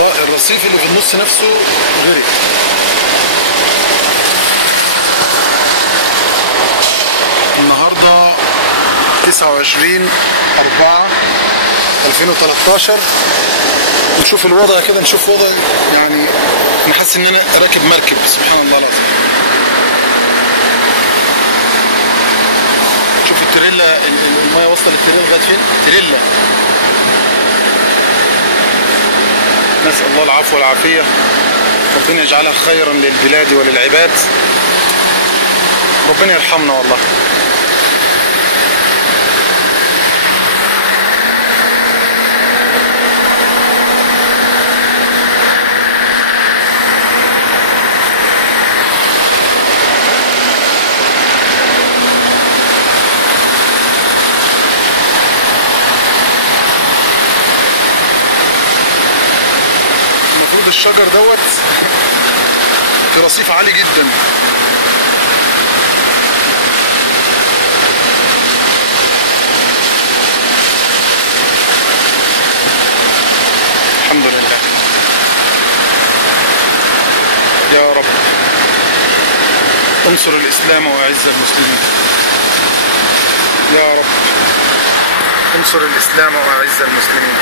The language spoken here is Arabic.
الرصيف اللي في النص نفسه غرق. النهارده 29/4/2013. نشوف الوضع كده، نشوف وضع يعني انا حاسس ان انا راكب مركب، سبحان الله العظيم. شوف التريلا، الميه واصله للتريلا لغايه فين؟ تريلا. نسأل الله العفو والعافية، ربنا يجعلها خيرا للبلاد وللعباد، ربنا يرحمنا والله. المفروض الشجر دوت في رصيف عالي جدا. الحمد لله يا رب، انصر الإسلام وأعز المسلمين يا رب، انصر الإسلام وأعز المسلمين.